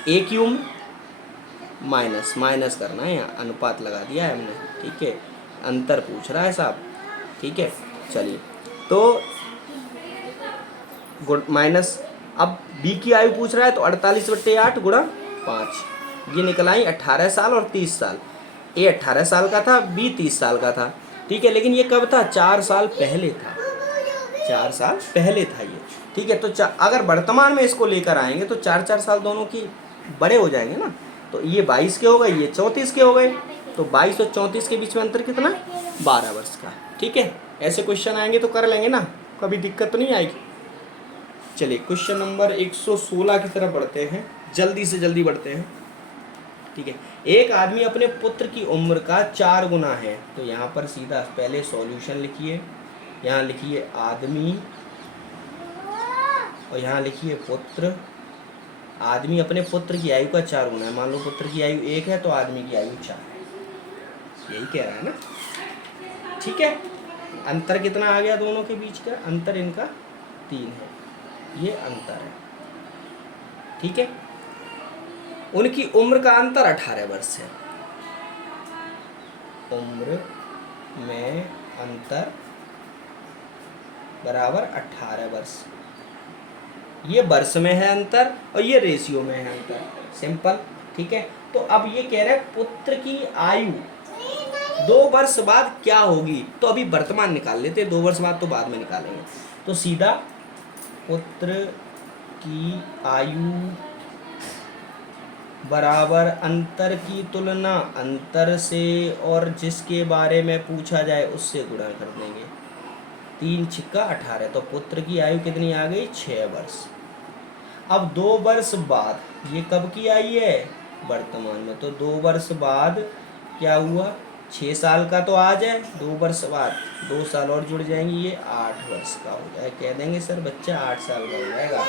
ए की उम्र माइनस माइनस करना है, यहाँ अनुपात लगा दिया है हमने। ठीक है, अंतर पूछ रहा है साहब। ठीक है, चलिए तो माइनस, अब बी की आयु पूछ रहा है तो 48/8 गुणा 5, ये निकल आई 18 साल और 30 साल। ए 18 साल का था, बी 30 साल का था। ठीक है, लेकिन ये कब था? 4 साल पहले था, 4 साल पहले था ये। ठीक है, तो अगर वर्तमान में इसको लेकर आएंगे तो 4 साल दोनों की बड़े हो जाएंगे ना, तो ये 22 के हो गए, ये 34 के हो गए, तो 22 और 34 के बीच में अंतर कितना? 12 वर्ष का। ठीक है, ऐसे क्वेश्चन आएंगे तो कर लेंगे ना, कभी दिक्कत तो नहीं आएगी। चलिए क्वेश्चन नंबर 116 की तरफ बढ़ते हैं, जल्दी से जल्दी बढ़ते हैं। ठीक है, एक आदमी अपने पुत्र की उम्र का 4 गुना है, तो यहाँ पर सीधा पहले सॉल्यूशन लिखिए, यहाँ लिखिए आदमी और यहाँ लिखिए पुत्र। आदमी अपने पुत्र की आयु का 4 गुना है, मान लो पुत्र की आयु 1 है तो आदमी की आयु 4 है, यही कह रहा है ना। ठीक है, अंतर कितना आ गया दोनों के बीच का? अंतर इनका 3 है, ये अंतर है। ठीक है, उनकी उम्र का अंतर 18 वर्ष है, उम्र में अंतर बराबर 18 वर्ष। ये वर्ष में है अंतर और ये रेशियो में है अंतर, सिंपल। ठीक है, तो अब ये कह रहे हैं पुत्र की आयु 2 वर्ष बाद क्या होगी, तो अभी वर्तमान निकाल लेते हैं, 2 वर्ष बाद तो बाद में निकालेंगे। तो सीधा पुत्र की आयु बराबर अंतर की तुलना अंतर से और जिसके बारे में पूछा जाए उससे गुणा कर देंगे। 3 छिक्का 18, तो पुत्र की आयु कितनी आ गई? 6 वर्ष। अब 2 वर्ष बाद, ये कब की आई है? वर्तमान में, तो 2 वर्ष बाद क्या हुआ? 6 साल का तो आज है, 2 वर्ष बाद 2 साल और जुड़ जाएंगे, ये 8 वर्ष का हो जाए। कह देंगे सर बच्चा 8 साल का हो जाएगा।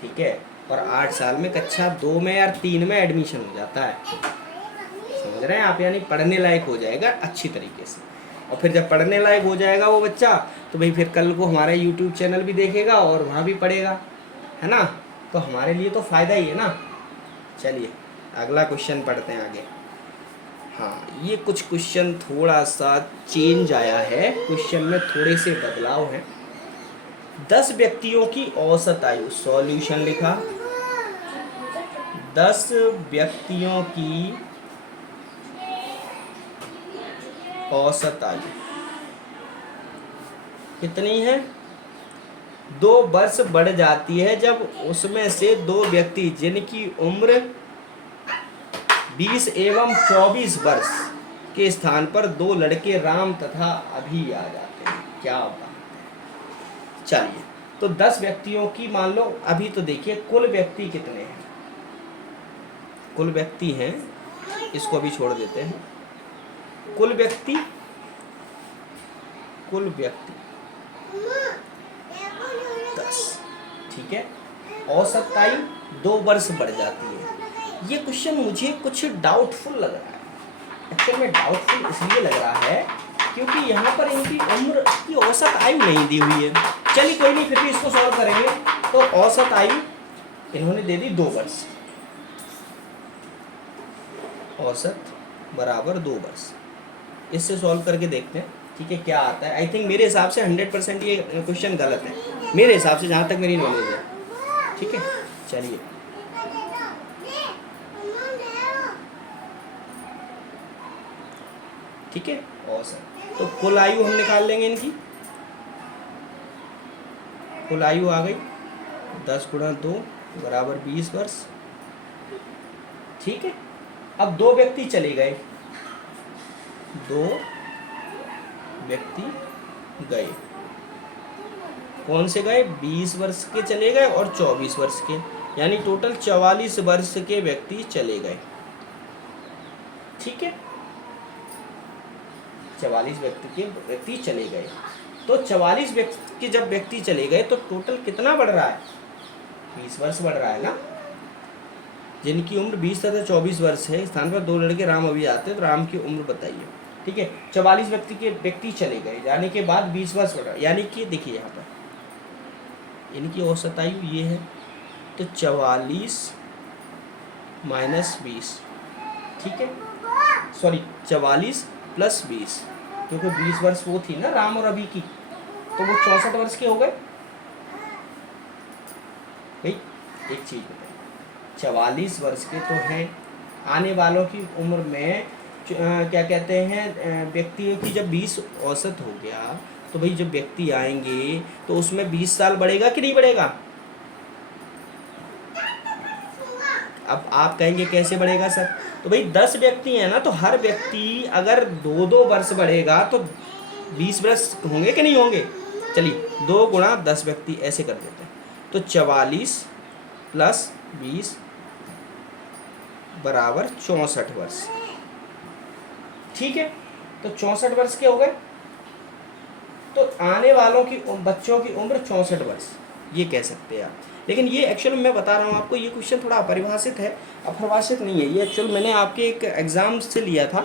ठीक है, और 8 साल में कक्षा 2 में या 3 में एडमिशन हो जाता है, समझ रहे हैं आप, यानी पढ़ने लायक हो जाएगा अच्छी तरीके से। और फिर जब पढ़ने लायक हो जाएगा वो बच्चा, तो भाई फिर कल को हमारा यूट्यूब चैनल भी देखेगा और वहाँ भी पढ़ेगा, है ना, तो हमारे लिए तो फ़ायदा ही है ना। चलिए अगला क्वेश्चन पढ़ते हैं आगे। हाँ, ये कुछ क्वेश्चन थोड़ा सा चेंज आया है, क्वेश्चन में थोड़े से बदलाव हैं। 10 व्यक्तियों की औसत आयु, सॉल्यूशन लिखा, 10 व्यक्तियों की औसत आयु कितनी है? 2 वर्ष बढ़ जाती है जब उसमें से 2 व्यक्ति जिनकी उम्र 20 एवं 24 वर्ष के स्थान पर 2 लड़के राम तथा अभी आ जाते हैं। क्या बात है। चलिए, तो 10 व्यक्तियों की मान लो, अभी तो देखिए कुल व्यक्ति कितने हैं, कुल व्यक्ति हैं, इसको अभी छोड़ देते हैं। कुल व्यक्ति 10, ठीक है, औसत आयु 2 वर्ष बढ़ जाती है। ये क्वेश्चन मुझे कुछ डाउटफुल लग रहा है, एक्चुअल में डाउटफुल इसलिए लग रहा है क्योंकि यहाँ पर इनकी उम्र की औसत आयु नहीं दी हुई है। चलिए कोई नहीं, फिर भी इसको सॉल्व करेंगे। तो औसत आयु इन्होंने दे दी 2 वर्ष, औसत बराबर 2 वर्ष, इससे सॉल्व करके देखते हैं। ठीक है, क्या आता है। आई थिंक मेरे हिसाब से 100% ये क्वेश्चन गलत है, मेरे हिसाब से, जहाँ तक मेरी नॉलेज है। ठीक है, चलिए। ठीक है, और सर तो कुल आयु हम निकाल लेंगे इनकी। कुल आयु आ गई 10 गुणा 2 बराबर 20 वर्ष। ठीक है, अब दो व्यक्ति चले गए, दो व्यक्ति गए, कौन से गए, 20 वर्ष के चले गए और 24 वर्ष के, यानी टोटल 44 वर्ष के व्यक्ति चले गए। ठीक है, 44 व्यक्ति चले गए। तो 44 व्यक्ति के जब व्यक्ति चले गए तो टोटल कितना बढ़ रहा है, 20 वर्ष बढ़ रहा है ना। जिनकी उम्र 20 तथा 24 वर्ष है, स्थान पर 2 लड़के राम अभी आते हैं, तो राम की उम्र बताइए। ठीक है, 44 व्यक्ति चले गए, जाने के बाद 20 वर्ष बढ़ रहा है, यानी कि देखिए यहाँ पर इनकी औसत आयु ये है, तो 44 - 20। ठीक है, सॉरी 44 + 20, क्योंकि 20 वर्ष वो थी ना राम और अभी की, तो वो 64 वर्ष के हो गए। भाई एक चीज बताइए, 44 वर्ष के तो हैं, आने वालों की उम्र में क्या कहते हैं, व्यक्तियों की जब 20 औसत हो गया, तो भाई जब व्यक्ति आएंगे तो उसमें 20 साल बढ़ेगा कि नहीं बढ़ेगा। अब आप कहेंगे कैसे बढ़ेगा सर, तो भाई 10 व्यक्ति हैं ना, तो हर व्यक्ति अगर 2-2 वर्ष बढ़ेगा तो 20 वर्ष होंगे कि नहीं होंगे। चलिए 2 गुणा 10 व्यक्ति ऐसे कर देते हैं, तो 44 + 20 बराबर 64 वर्ष। ठीक है, तो 64 वर्ष के हो गए, तो आने वालों की बच्चों की उम्र 64 वर्ष, ये कह सकते हैं आप। लेकिन ये एक्चुअल मैं बता रहा हूँ आपको, ये क्वेश्चन थोड़ा अपरिभाषित है, अपरिभाषित नहीं है ये, एक्चुअल मैंने आपके एक एग्ज़ाम से लिया था।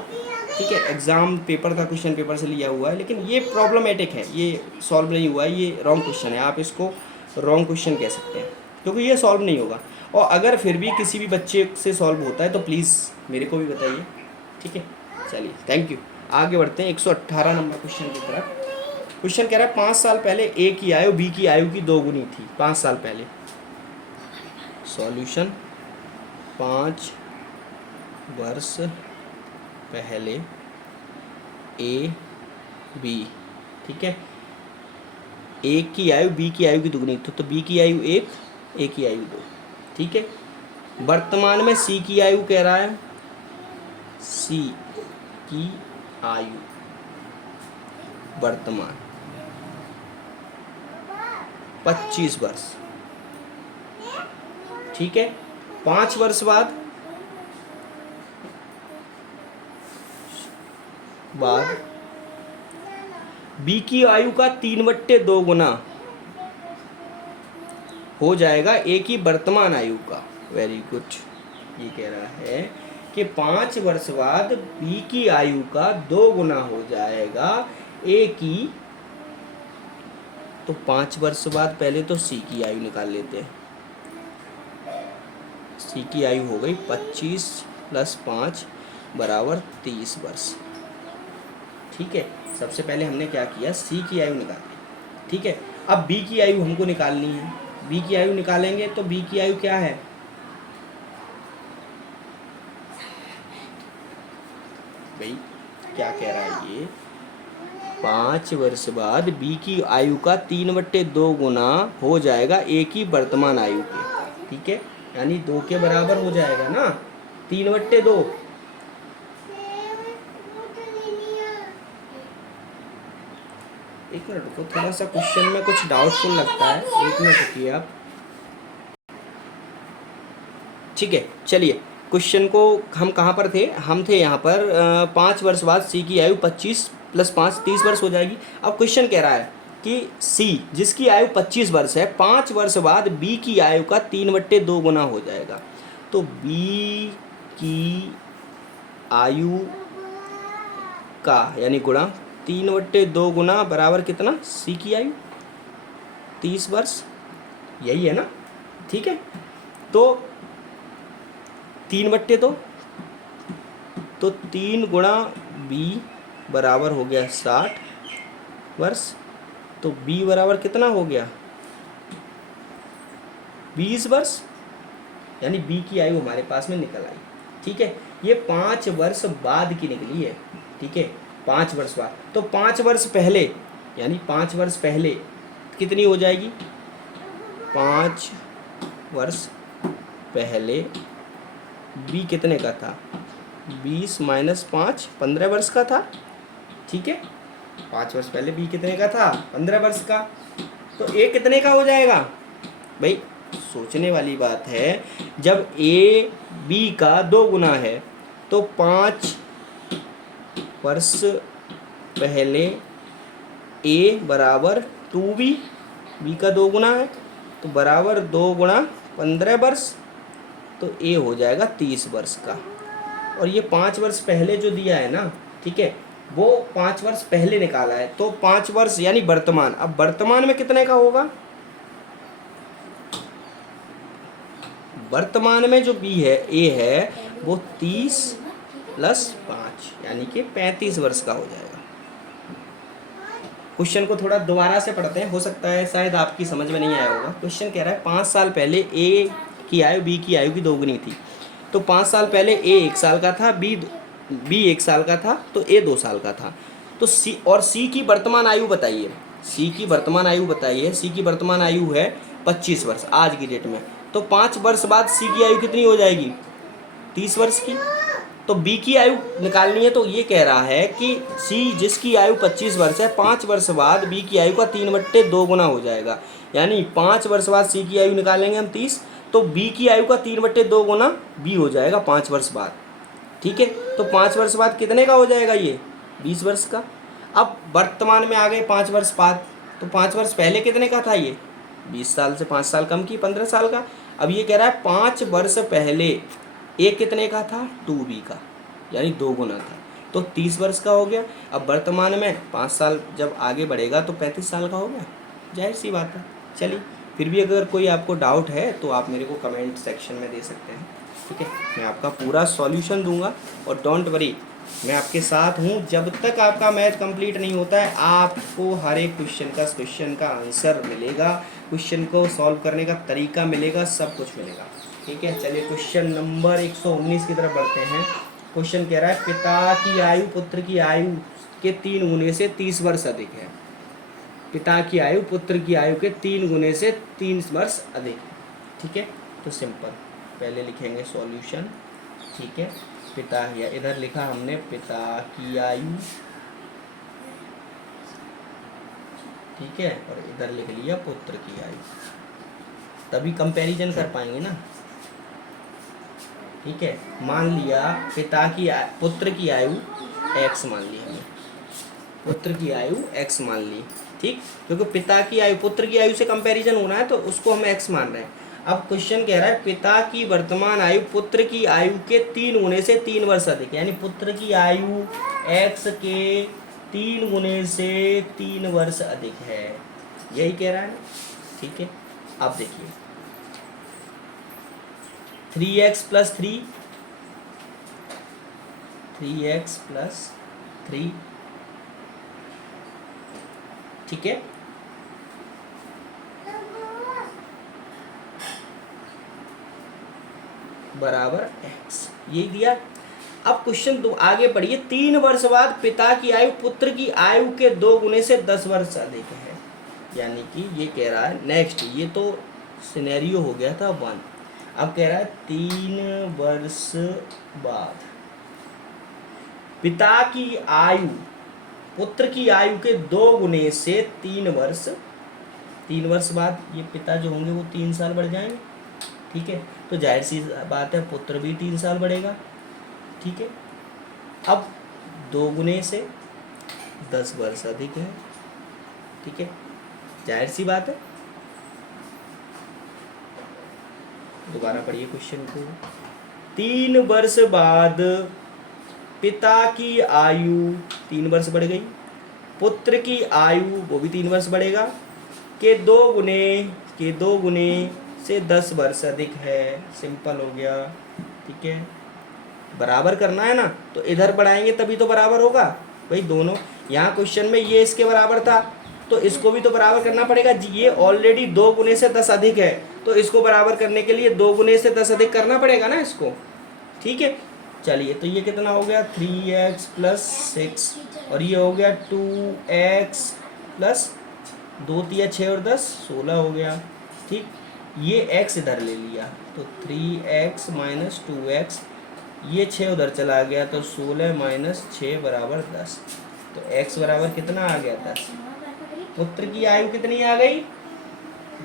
ठीक है, एग्ज़ाम पेपर था, क्वेश्चन पेपर से लिया हुआ है, लेकिन ये प्रॉब्लमेटिक है, ये सॉल्व नहीं हुआ है, ये रॉन्ग क्वेश्चन है, आप इसको रॉन्ग क्वेश्चन कह सकते हैं, क्योंकि ये सॉल्व नहीं होगा। और अगर फिर भी किसी भी बच्चे से सॉल्व होता है तो प्लीज़ मेरे को भी बताइए। ठीक है, चलिए थैंक यू। आगे बढ़ते हैं 118 नंबर क्वेश्चन की तरफ। क्वेश्चन कह रहा है 5 साल पहले ए की आयु बी की आयु की 2 गुनी थी। 5 साल पहले, सॉल्यूशन 5 वर्ष पहले ए बी, ठीक है, ए की आयु बी की आयु की दुगनी, तो बी की आयु 1, ए की आयु 2। ठीक है, वर्तमान में सी की आयु कह रहा है, सी की आयु वर्तमान 25 वर्ष। ठीक है, 5 वर्ष बाद बी की आयु का 3/2 गुना हो जाएगा ए की वर्तमान आयु का। वेरी गुड, ये कह रहा है कि 5 वर्ष बाद बी की आयु का 2 गुना हो जाएगा ए की। तो 5 वर्ष बाद पहले तो सी की आयु निकाल लेते हैं। सी की आयु हो गई 25 + 5 बराबर 30 वर्ष। ठीक है, सबसे पहले हमने क्या किया, सी की आयु निकाल ली। ठीक है, अब बी की आयु हमको निकालनी है। बी की आयु निकालेंगे तो बी की आयु क्या है, भाई क्या कह रहा है ये, 5 वर्ष बाद बी की आयु का 3/2 गुना हो जाएगा ए की वर्तमान आयु के। ठीक है, यानी 2 के बराबर हो जाएगा ना, 3/2। एक मिनट रुको, थोड़ा सा क्वेश्चन में कुछ डाउटफुल लगता है, 1 मिनट रुकिए आप। ठीक है, चलिए क्वेश्चन को हम कहाँ पर थे, हम थे यहाँ पर 5 वर्ष बाद सी की आयु 25 + 5 30 वर्ष हो जाएगी। अब क्वेश्चन कह रहा है कि सी जिसकी आयु 25 वर्ष है, 5 वर्ष बाद बी की आयु का 3/2 गुना हो जाएगा। तो बी की आयु का यानी गुणा 3/2 गुना बराबर कितना, सी की आयु 30 वर्ष, यही है ना। ठीक है, तो 3/2, तो 3 गुणा बी बराबर हो गया 60 वर्ष। तो b बराबर कितना हो गया, 20 वर्ष, यानी b की आयु हमारे पास में निकल आई। ठीक है, ये 5 वर्ष बाद की निकली है। ठीक है, 5 वर्ष बाद। तो 5 वर्ष पहले, यानी 5 वर्ष पहले कितनी हो जाएगी, 5 वर्ष पहले b कितने का था, 20 माइनस 5, 15 वर्ष का था। ठीक है, 5 वर्ष पहले b कितने का था, 15 वर्ष का। तो a कितने का हो जाएगा भाई, सोचने वाली बात है, जब a b का 2 गुना है तो 5 वर्ष पहले a बराबर 2b, b का 2 गुना है तो बराबर 2 गुणा 15 वर्ष, तो a हो जाएगा 30 वर्ष का। और ये 5 वर्ष पहले जो दिया है ना, ठीक है, वो 5 वर्ष पहले निकाला है, तो 5 वर्ष यानी वर्तमान। अब वर्तमान में कितने का होगा, वर्तमान में जो b है, a है, वो 30 प्लस 5 यानी कि 35 वर्ष का हो जाएगा। क्वेश्चन को थोड़ा दोबारा से पढ़ते हैं, हो सकता है शायद आपकी समझ में नहीं आया होगा। क्वेश्चन कह रहा है 5 साल पहले a की आयु b की आयु की 2 गुनी थी। तो 5 साल पहले a 1 साल का था, b 1 साल का था, तो a 2 साल का था। तो c और c की वर्तमान आयु बताइए, c की वर्तमान आयु बताइए। c की वर्तमान आयु है 25 वर्ष आज की डेट में। तो 5 वर्ष बाद c की आयु कितनी हो जाएगी, 30 वर्ष की। तो b की आयु निकालनी है, तो ये कह रहा है कि c जिसकी आयु 25 वर्ष है, 5 वर्ष बाद b की आयु का 3/2 गुना हो जाएगा। यानी 5 वर्ष बाद c की आयु निकालेंगे हम 30, तो b की आयु का 3/2 गुना b हो जाएगा 5 वर्ष बाद। ठीक है, तो 5 वर्ष बाद कितने का हो जाएगा, ये 20 वर्ष का। अब वर्तमान में आ गए 5 वर्ष बाद, तो 5 वर्ष पहले कितने का था, ये 20 साल से 5 साल कम की 15 साल का। अब ये कह रहा है 5 वर्ष पहले एक कितने का था, 2b का, यानी 2 गुना था, तो 30 वर्ष का हो गया। अब वर्तमान में 5 साल जब आगे बढ़ेगा तो 35 साल का हो गया, जाहिर सी बात है। चलिए, फिर भी अगर कोई आपको डाउट है तो आप मेरे को कमेंट सेक्शन में दे सकते हैं। ठीक है, मैं आपका पूरा सॉल्यूशन दूंगा, और डोंट वरी, मैं आपके साथ हूँ। जब तक आपका मैथ कंप्लीट नहीं होता है, आपको हर एक क्वेश्चन का आंसर मिलेगा, क्वेश्चन को सॉल्व करने का तरीका मिलेगा, सब कुछ मिलेगा। ठीक है, चलिए क्वेश्चन नंबर 119 की तरफ बढ़ते हैं। क्वेश्चन कह रहा है पिता की आयु पुत्र की आयु के 3 गुने से 30 वर्ष अधिक है। पिता की आयु पुत्र की आयु के 3 गुने से 30 वर्ष अधिक। ठीक है, तो सिंपल, पहले लिखेंगे सॉल्यूशन। ठीक है, पिता, या इधर लिखा हमने पिता की आयु, ठीक है, और इधर लिख लिया पुत्र की आयु, तभी कंपैरिजन कर पाएंगे ना। ठीक है, मान लिया पिता की पुत्र की आयु x मान ली हमने, पुत्र की आयु x मान ली। ठीक, क्योंकि पिता की आयु पुत्र की आयु से कंपैरिजन होना है, तो उसको हम x मान रहे हैं। अब क्वेश्चन कह रहा है पिता की वर्तमान आयु पुत्र की आयु के 3 गुने से 3 वर्ष अधिक, यानी पुत्र की आयु x के 3 गुने से 3 वर्ष अधिक है, यही कह रहा है। ठीक है, अब देखिए 3x प्लस 3, 3x प्लस 3, ठीक है, बराबर x, यही दिया। अब क्वेश्चन दो आगे पढ़िए। 3 वर्ष बाद पिता की आयु पुत्र की आयु के 2 गुने से 10 वर्ष अधिक है, यानी कि ये कह रहा है नेक्स्ट, ये तो सिनेरियो हो गया था 1। अब कह रहा है 3 वर्ष बाद पिता की आयु पुत्र की आयु के 2 गुने से 3 वर्ष, 3 वर्ष बाद ये पिता जो होंगे वो 3 साल बढ़ जाएंगे। ठीक है, तो जाहिर सी बात है पुत्र भी 3 साल बढ़ेगा। ठीक है, अब 2 गुने से 10 वर्ष अधिक है। ठीक है, जाहिर सी बात है। दोबारा पढ़िए क्वेश्चन को। 3 वर्ष बाद पिता की आयु 3 वर्ष बढ़ गई, पुत्र की आयु वो भी 3 वर्ष बढ़ेगा, के 2 गुने से 10 वर्ष अधिक है। सिंपल हो गया। ठीक है, बराबर करना है ना, तो इधर बढ़ाएंगे तभी तो बराबर होगा भाई। दोनों यहाँ क्वेश्चन में ये इसके बराबर था, तो इसको भी तो बराबर करना पड़ेगा। ये ऑलरेडी 2 गुने से 10 अधिक है, तो इसको बराबर करने के लिए 2 गुने से 10 अधिक करना पड़ेगा ना इसको। ठीक है, चलिए तो ये कितना हो गया 3x प्लस 6 और ये हो गया 2x प्लस 2 तिया 6 और 10 16 हो गया। ठीक, ये x इधर ले लिया तो 3x माइनस 2x, ये 6 उधर चला गया तो 16 माइनस 6 बराबर 10। तो x बराबर कितना आ गया 10। पुत्र की आयु कितनी आ गई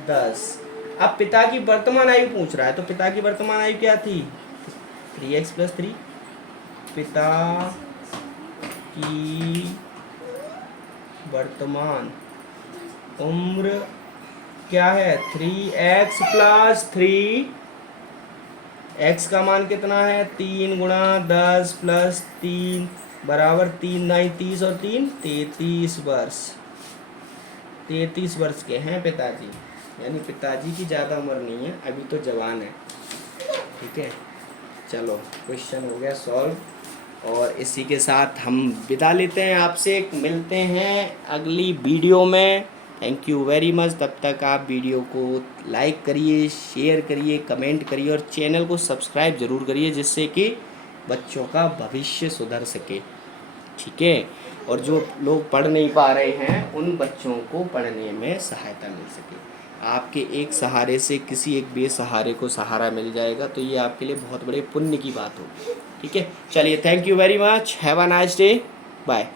10। अब पिता की वर्तमान आयु पूछ रहा है, तो पिता की वर्तमान आयु क्या थी 3x प्लस 3। पिता की वर्तमान उम्र क्या है 3x प्लस 3। x का मान कितना है 3 गुणा 10 प्लस 3 बराबर 3 9 30 और 3 33 वर्ष। 33 वर्ष के हैं पिताजी, यानी पिताजी की ज़्यादा उम्र नहीं है, अभी तो जवान है। ठीक है, चलो क्वेश्चन हो गया सॉल्व और इसी के साथ हम विदा लेते हैं आपसे। मिलते हैं अगली वीडियो में। Thank you very much. तब तक आप वीडियो को लाइक करिए, शेयर करिए, कमेंट करिए और चैनल को सब्सक्राइब ज़रूर करिए, जिससे कि बच्चों का भविष्य सुधर सके। ठीक है, और जो लोग पढ़ नहीं पा रहे हैं उन बच्चों को पढ़ने में सहायता मिल सके। आपके एक सहारे से किसी एक बेसहारे को सहारा मिल जाएगा, तो ये आपके लिए बहुत बड़े पुण्य की बात होगी। ठीक है, चलिए thank you very much, have a nice day, bye.